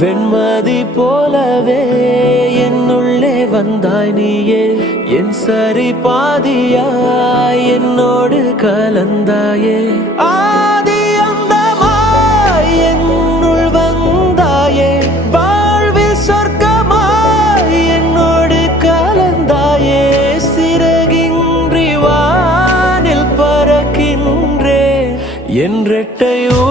வெண்மதி போலவே என்னுள்ளே வந்தாய் நீயே, என் சரி பாதியாய் என்னோடு கலந்தாயே. ஆதி அந்தமாய் என்னுள் வந்தாயே, வாழ்வில் சொர்க்கமாய் என்னோடு கலந்தாயே. சிறகின்றி வானில் பறக்கின்றேன் என் ரெட்டையோ